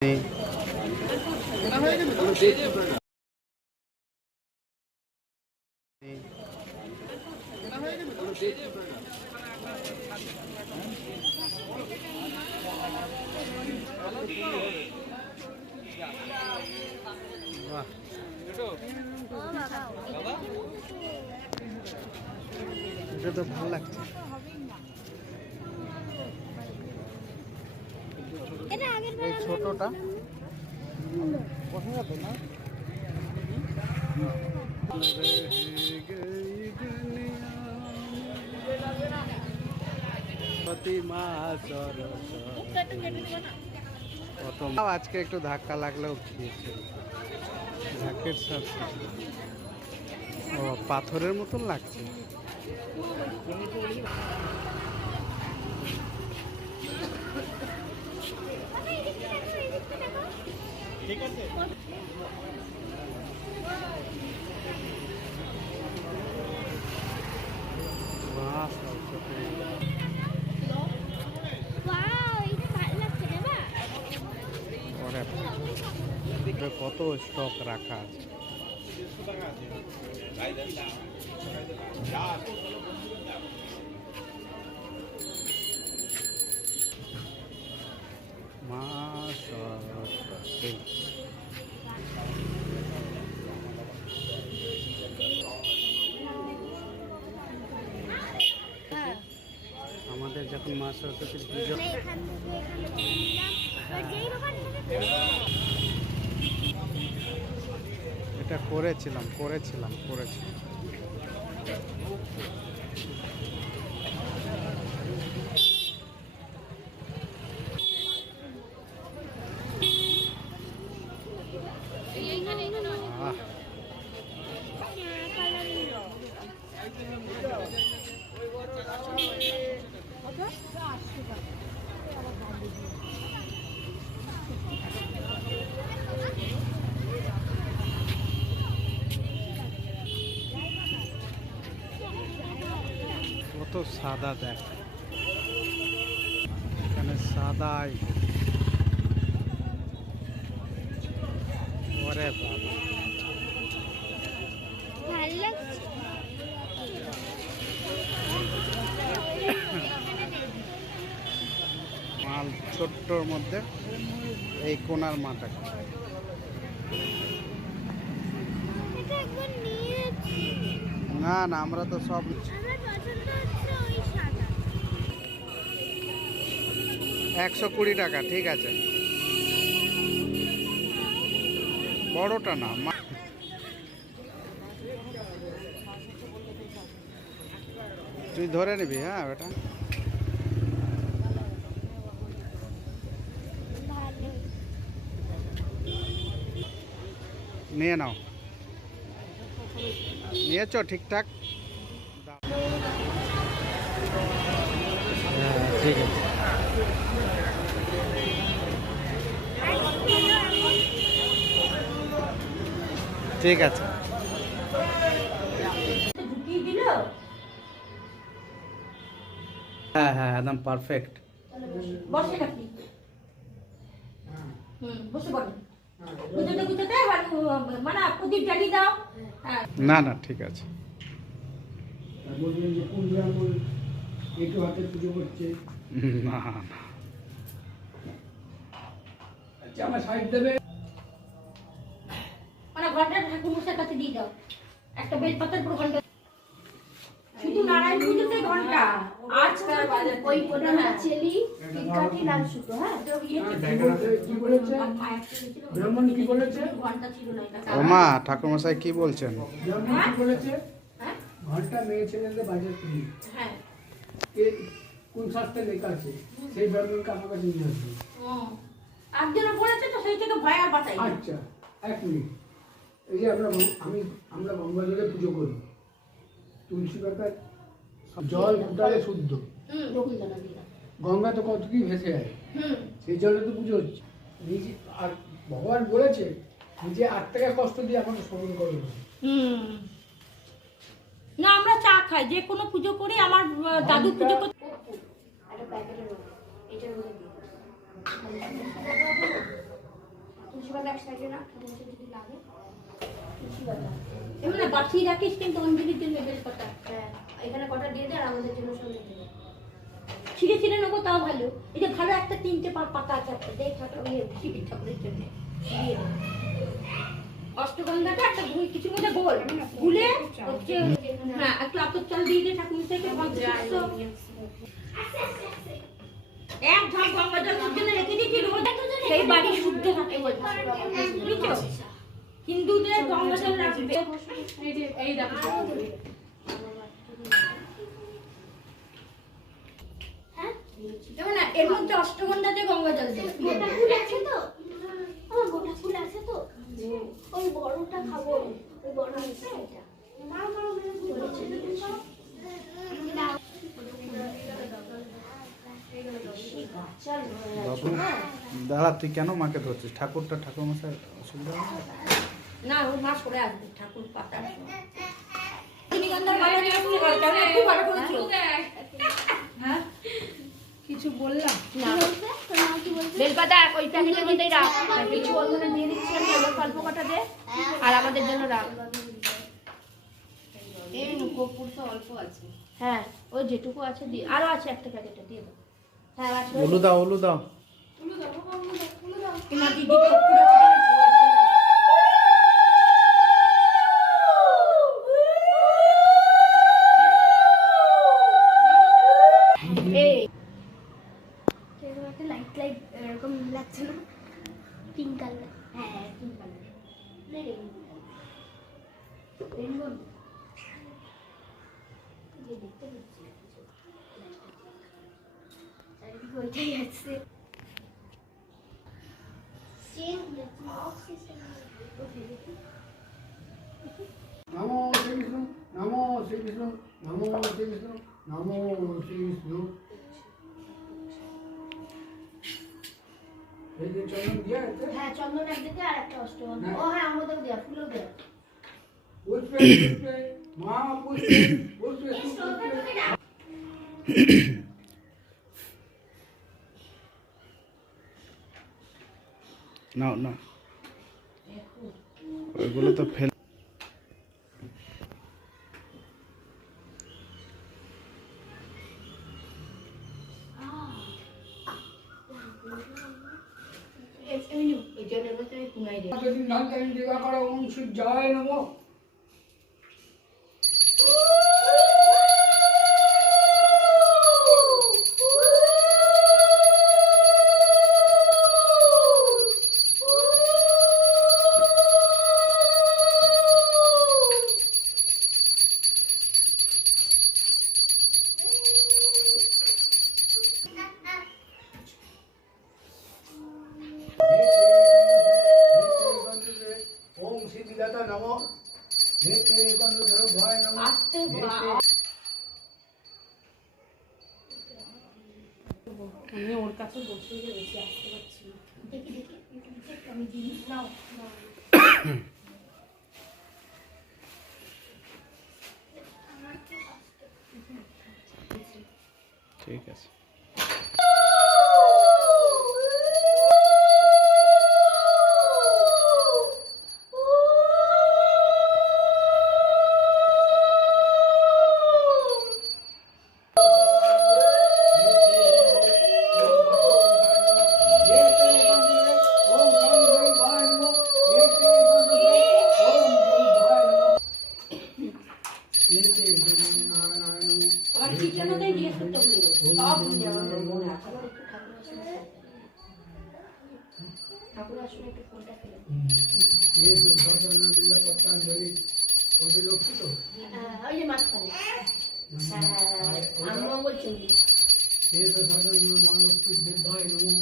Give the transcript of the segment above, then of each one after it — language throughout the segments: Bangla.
এটা তো ভালো লাগছে। এই ছোটটা আজকে একটু ধাক্কা লাগলেও খেয়েছে। ঝাঁকের সাথে ও পাথরের মতন লাগছে। ঠিক আছে। কত স্টক রাখা আছে। আমাদের যখন মা সরস্বতীর পুজো এটা করেছিলাম কত সাদা দেখ, এখানে সাদাই। ওরে বাবা মাল ছোট্টর মধ্যে এই কোনার মাটা না না, আমরা তো সব 120 টাকা। ঠিক আছে, বড়টা না, তুই ধরে নিবি। হ্যাঁ বেটা, নিয়ে নাও, নিয়েছো ঠিকঠাক। ঠিক আছে, ঠিক আছে। হ্যাঁ হ্যাঁ, একদম পারফেক্ট। না না, ঠিক আছে। না না, আমার সাইড দেবে মানে ঘন্টা ঠাকুরমশাইয়ের কাছে দিয়ে দাও একটা বেলপাতার পুরো ঘন্টা, শুধু নারায়ণ পুজোতে ঘন্টা। আজকাল ওই কোনা ছেলি টিকাটি লাল সুতো। হ্যাঁ তো কি বলেছে ব্রাহ্মণ, কি বলেছে ঘন্টা ছিল না এটা। ওমা ঠাকুরমশাই কি বলছেন? ব্রাহ্মণ কি বলেছে? হ্যাঁ ঘন্টা মেয়ে ছেলেদের বাজার কিনি। হ্যাঁ কোন শাস্ত্রে লেখা আছে সেই ব্রাহ্মণকে আমার কাছে নিয়ে আসবে। একজন বলেছে তো সেই থেকে ভয় আর বাঁচাই। আচ্ছা এক মিনিট, এই যে আমরা গঙ্গা জলে পুজো করি, তুলসী পাতা জল ফুটালে শুদ্ধ। গঙ্গা তো কত কি ভেসে যায়, সেই জলে তো পুজো হচ্ছে। নিজে আর ভগবান বলেছে নিজে আত্মাকে কষ্ট দিয়ে আমাকে স্মরণ করবে। না আমরা চা খাই, যে কোনো পুজো করি। আমার দাদু পুজো করতে এমন না বাঁচিয়ে রাখিস কিন্তু অঞ্জলির জন্য বেলপাতা। হ্যাঁ এখানে কটা দিয়ে দে আর আমাদের জন্য সঙ্গে দিয়ে দে। ছিঁড়ে ছিঁড়ে নেবো তাও ভালো। এই যে ভালো একটা 3টে পাতা আছে একটা দেখ শিবির ঠাকুরের জন্য দিয়ে দে। অষ্টগন্ধাটা একটা কিছু মধ্যে গোল গুলে হচ্ছে হ্যাঁ একটু আতর চাল দিয়ে দে ঠাকুর থেকে এক ঝাঁক গঙ্গা জল তোর জন্য রেখে দিয়েছি সেই বাড়ি শুদ্ধ থাকে বলছে বুঝছো হিন্দুদের গঙ্গা জল রাখবে এই দেখো হ্যাঁ দেখো না এর মধ্যে অষ্টগন্ধাতে গঙ্গা জল দেয় গোটা ফুল আছে তো আমার গোটা ফুল আছে তো ওই বড়টা খাবো ওই বড় আছে এটা না করো বাবু দাঁড়া, তুই কেন মাকে ধরছিস? ঠাকুরটা ঠাকুর মশাই অসুবিধা হবে না ও মাস করে আসবে ঠাকুর পাতা রজনীগন্ধার মালা নিয়ে আসলে খুব ভালো করেছো হ্যাঁ কিছু বললাম না বেলপাতা ওই প্যাকেটের মধ্যেই রাখ কিছু ওখানে দিয়ে দিচ্ছি আমি আবার অল্প কটা দে আর আমাদের জন্য রাখ এই কর্পূর তো অল্প আছে। হ্যাঁ ওই যেটুকু আছে দিয়ে আরো আছে একটা প্যাকেটে দিয়ে দাও হ্যাঁ আছে ওলু দাও, ওলু দাও। না দিদি কর্পূর এই লাইট লাইট এরকম লাগছে না পিঙ্ক কালার হ্যাঁ পিঙ্ক কালার রেইনবো দেখতে পাচ্ছি চারিদিকে ওইটাই আছে নমো শ্রীবিষ্ণু নমো শ্রীবিষ্ণু নমো শ্রীবিষ্ণু নমো শ্রীবিষ্ণু এই যে চন্দন দিয়া আছে হ্যাঁ চন্দন একদিকে আর একটা অষ্টগন্ধা ও হ্যাঁ আমাদের দেয়া ফুলও দেয়া পুষ্পে পুষ্পে মহা পুষ্পে পুষ্পে সুপুষ্পে না না ওইগুলো তো ফেল এই জন্য বলতে কুনাই দে যদি নালকাই দিবা করো ওম সূর্যায় নমঃ ओम श्री विदाता नमो हे ते गंधर्व भाई नमो আস্তে আমি ওর কাছে বসে বেশি আসতে পারছি না। দেখি দেখি আমি দিই নাও ঠিক আছে। আমার কিচেন মধ্যে জিজ্ঞেস করতে ভুলে গেছি সব ভুলে যাবো মনে আছে ঠাকুর আসলে একটু ফোনটা ফেলে ये तो भगवान ने बिल्ला पतंजलि ওই লক্ষ্মী তো ওই যে মাঝখানে হ্যাঁ আমি বলছি ये तो साधन मानव के भाई नमो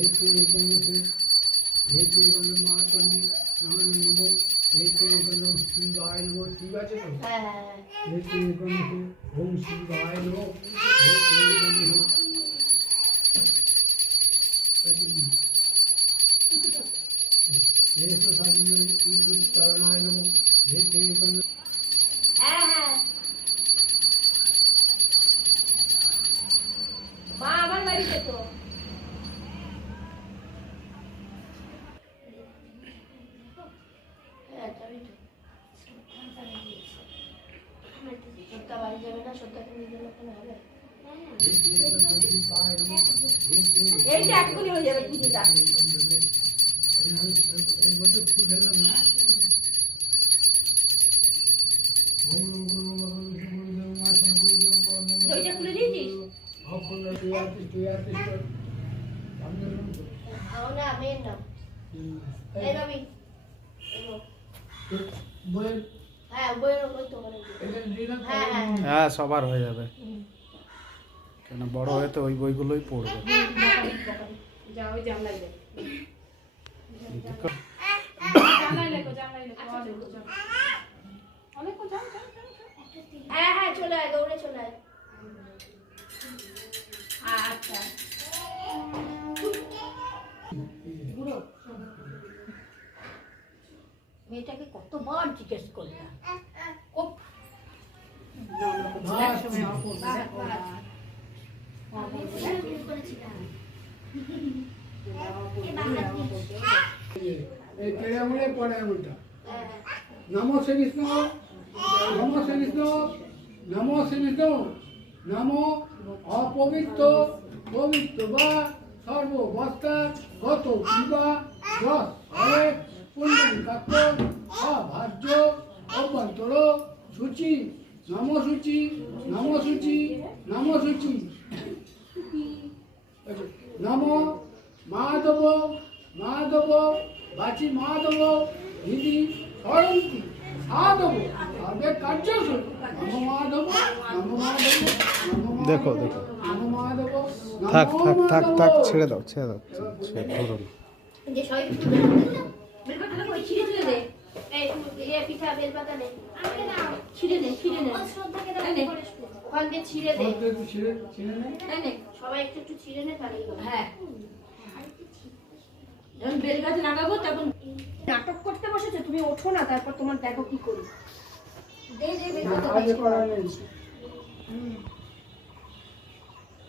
एक गणेश एक गण मातंगी नाम नमो एक गण शिवाय नमो शिव আছে তো হ্যাঁ হ্যাঁ एक गणेश ओम शिवाय नमो एक गणेश ये तो साधन ईश्वर चरणाय नमो एक गण হ্যাঁ হ্যাঁ মা আমার বাড়িতে তো এই যে এক্ষুনি হয়ে যাবে পুজোটা। দইটা খুলে দিয়েছিস? না মেয়ের নাম এই রবি হ্যাঁ বইয়ের ওপর তো হ্যাঁ হ্যাঁ হ্যাঁ সবার হয়ে যাবে, কেন বড় হয়ে তো ওই বইগুলোই পড়বে। যা ওই জানলাই লেখো, জানলাই লেখো, অনেক যাও যাও যাও। হ্যাঁ হ্যাঁ চলে আয় দৌড়ে চলে আয় আচ্ছা বুড়ো মেয়েটাকে কতবার জিজ্ঞেস করলাম একসময় অপূর্ব দেখো এই পেড়ামুড়ে পড়ে আঙুলটা নমো শ্রী বিষ্ণু নমো শ্রী বিষ্ণু নমো শ্রী বিষ্ণু নমো অপবিত্র পবিত্র বা সর্ববস্থা গত বিবা রস হরে পুণ্ডিকাত্ম অভাজ্য অভ্যন্তর সূচি নমসূচি নমসূচি নমসূচি নম মাধব মাধব বাচি মাধব হৃদি সরন্তি সাধব সর্বে কার্য নম মাধব নম মাধব নম দেখো দেখো, নম মাধব থাক থাক থাক থাক, ছেড়ে দাও ছেড়ে দাও, ধরো না। যে সবাই বেলপাতাটা কই ছিঁড়ে ছিঁড়ে দে। এই ইয়ে পিঠা বেলপাতা নে আমাকে নাও ছিঁড়ে নে ছিঁড়ে নে শ্রদ্ধাকে দাও এই নে। ওখান দিয়ে ছিঁড়ে দে ছিঁড়ে ছিঁড়ে নে এই নে। সবাই একটু একটু ছিঁড়ে নে তাহলেই হবে হ্যাঁ যখন বেল গাছে লাগাবো তখন নাটক করতে বসেছো তুমি ওঠো না তারপর তোমার দেখো কি করি দে দে বেলপাতা আগে করা নেই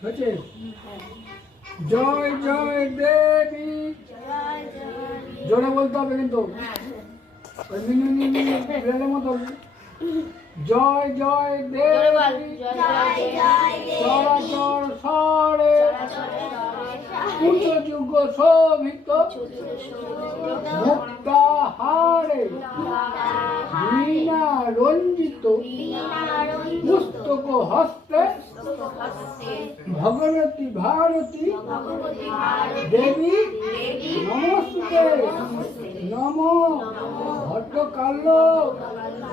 হচ্ছে জয় জয় দেবী জয় জয় জোরে বলতে হবে কিন্তু ওই মিনি মিনি বিড়ালের মতো জয় জয় জোরে বল দেবী জয় জয় চরাচর সারে উচ্চ যুগ শোভিত মুক্তাহারে বীণা রঞ্জিত পুস্তক হস্তে ভগবতী ভারতী দেবী নমস্তে নম ভদ্রকাল্য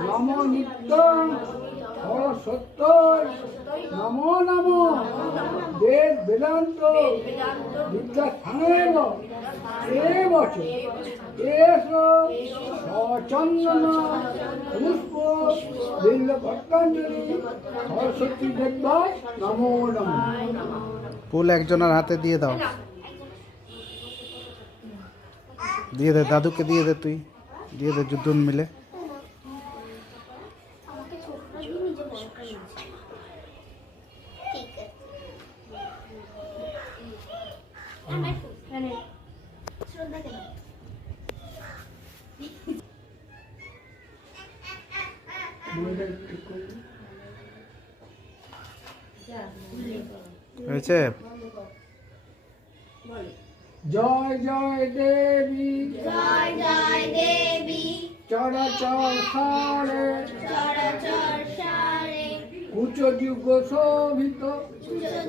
নম নিত্যং সরস্বত্য নমো নমো বেদ বেদান্ত বিদ্যাস্থানেব এব চ এষ সচন্দন পুষ্প বিল্ল পত্রাঞ্জলি সরস্বতী দেবায় নমো নমঃ ফুল একজনের হাতে দিয়ে দাও, দিয়ে দে দাদুকে, দিয়ে দে তুই, দিয়ে দে দুজন মিলে। আমাকে ছোটটা দিয়ে নিজে বসকা নিয়েছে ঠিক আছে আমার মানে শ্রদ্ধাকে দাও হয়েছে? জয় জয় দেবী জয় জয় দেবী চরাচর সারে চরাচর সারে উচ্চ যুগ শোভিত সুযোগ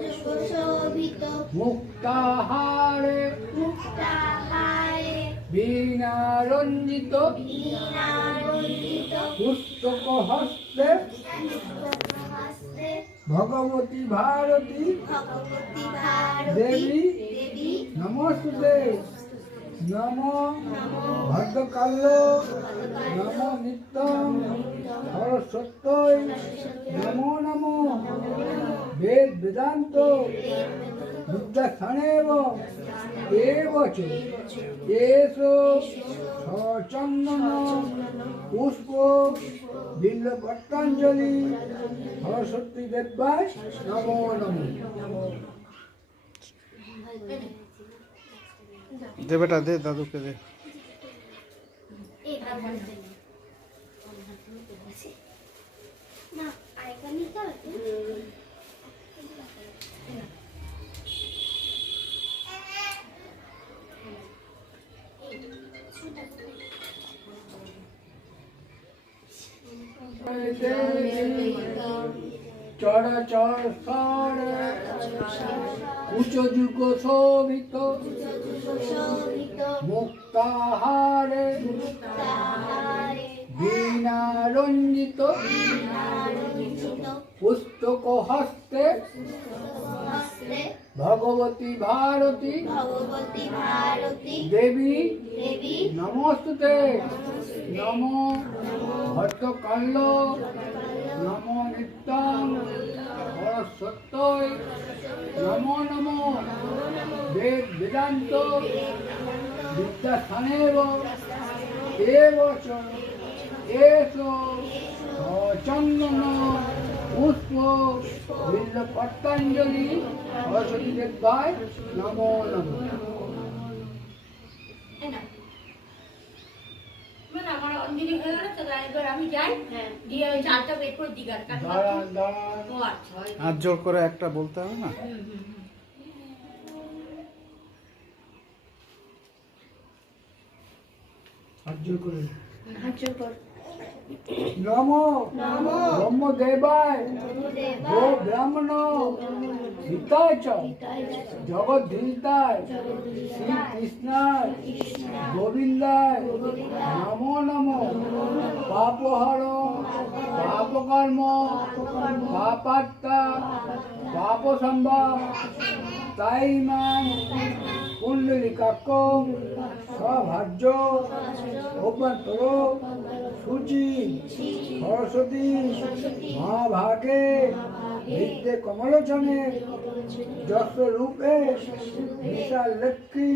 শোভিত মুক্তাহারে মুক্তাহারে বীণা রঞ্জিত বীণারঞ্জিত পুস্তক হস্তে হস্তে ভগবতী ভারতী ভগবতী ভারতী দেবী দেবী নমস্তে নম ভদ্রকাল্য নম নিত্যং সরস্বত্য নমো নমো বেদ বেদান্ত বিদ্যাস্থানেব এব চ এষ সচন্দন পুষ্প বিল্ল পত্রাঞ্জলি সরস্বতী দেবায় নমো নমঃ দে বেটা, দে দাদুকে দে। না আরেকটা নিতে হবে চরাচর সারে উচ্চ যুগ শোভিত মুক্তাহারে বীণা রঞ্জিত পুস্তক হস্তে ভগবতী ভারতী দেবী নমস্তুতে নম ভট্টকাল্য নম নিত্যং সরস্বত্যই নমো নমো বেদ বেদান্ত বিদ্যাস্থানেব এব চ এষ চন্দন পুষ্প বিল্লপত্রাঞ্জলি সরস্বতী দেবায় নমো নমো। আমার অঞ্জলি হয়ে গেল তো এবার আমি যাই দিয়ে ওই চালটা বের করে দিগার দাঁড়ান দাঁড়ান, ও আচ্ছা হাত জোর করে একটা বলতে হবে না? হাত জোর করে হাত জোর কর। নমো ব্রহ্মদেবায় গো ব্রাহ্মণ হিতায় চ জগদ্ধিতায় শ্রীকৃষ্ণায় গোবিন্দায় নমো নমো পাপহর পাপকর্ম পাপাত্মা পাপসম্ভব তাইমান পুণ্ডলিকাক্ষ সভাজ্য অভ্যন্তর সূচি সরস্বতী মহাভাগে বিদ্যে কমলোচনে যশ রূপে বিশাল লক্ষ্মী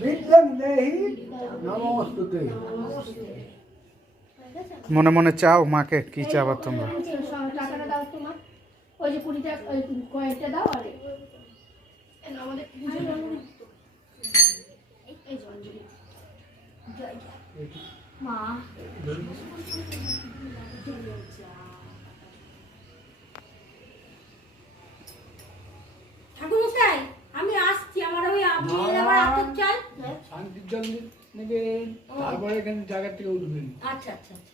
বিদ্যং দেহি নমস্তুতে। মনে মনে চাও মাকে, কি চাবা তোমরা? টাকাটা দাও তোমার, ওই যে 20 টাকা ওই কয়েকটা দাও। আরে আমাদের এই যে অঞ্জলি মা ঠাকুর মশাই আমি আসছি, আমার ওই আপনি আমার আতর চাল। শান্তির জল নেবেন, তারপরে এখানে জায়গা থেকে উঠবেন। আচ্ছা আচ্ছা আচ্ছা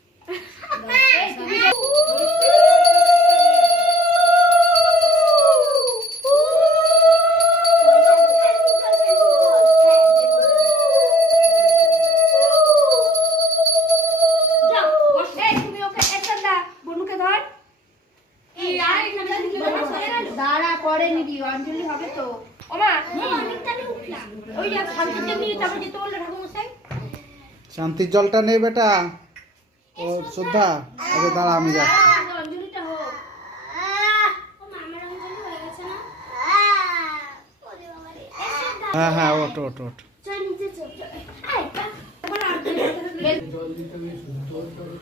দাঁড়া পরে নিবি, অঞ্জলি হবে তো। ওমা ওই যে শান্তিতে নিয়ে তারপর যেতে বললো ঠাকুর মশাই। শান্তির জলটা নেই বেটা। ও শ্রদ্ধা, আগে দাঁড়া আমি যাচ্ছি। অঞ্জলিটা হোক। হ্যাঁ হ্যাঁ, ওট ওট ওট। জল দিতে হবে শুদ্ধ হতে হবে।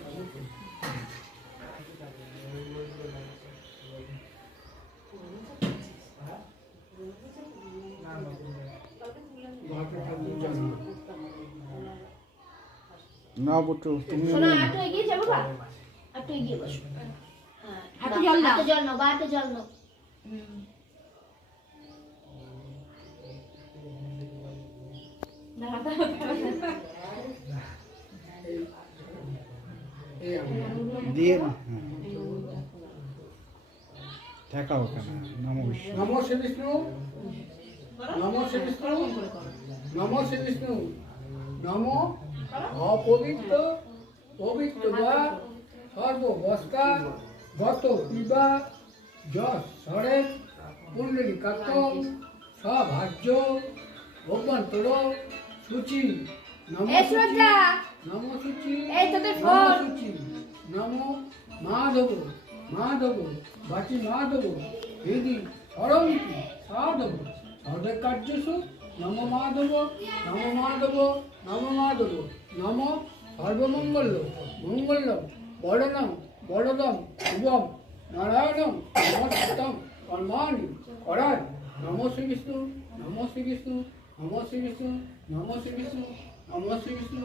না বুটু, তুমি শোনো, একটু এগিয়ে যাবো বা একটু এগিয়ে বসো। হাতে জল দাও। হাতে জল নাও, বা হাতে জল নাও। দিয়ে না, হ্যাঁ। ঠেকাও কেন? নমো বিষ্ণু। নমো শ্রী বিষ্ণু, নমো শ্রী বিষ্ণু, নমো শ্রী বিষ্ণু, নমো অপবিত্র পবিত্র বা সর্ববস্তা গত পিবা যশ সরেন পুণ্ডলিকাক্ষ সভাজ্য অভ্যন্তর সূচি নমো এই সূচি, শ্রদ্ধা, নমো সূচি, এই তোদের নমো ফল। সূচি, নমো মাধব মাধব বাকি মাধব হৃদি সরন্তি সাধব সর্বে কার্যসু নমো মাধব নমো মাধব নমো মাধব নমো সর্বমঙ্গল মঙ্গল বড়নম বড়দম শুভম নারায়ণম নমস্তম কর্মাণি করায় নমো শ্রী বিষ্ণু, নমো শ্রী বিষ্ণু, নমো শ্রী বিষ্ণু, নমো শ্রী বিষ্ণু, নমো শ্রী বিষ্ণু,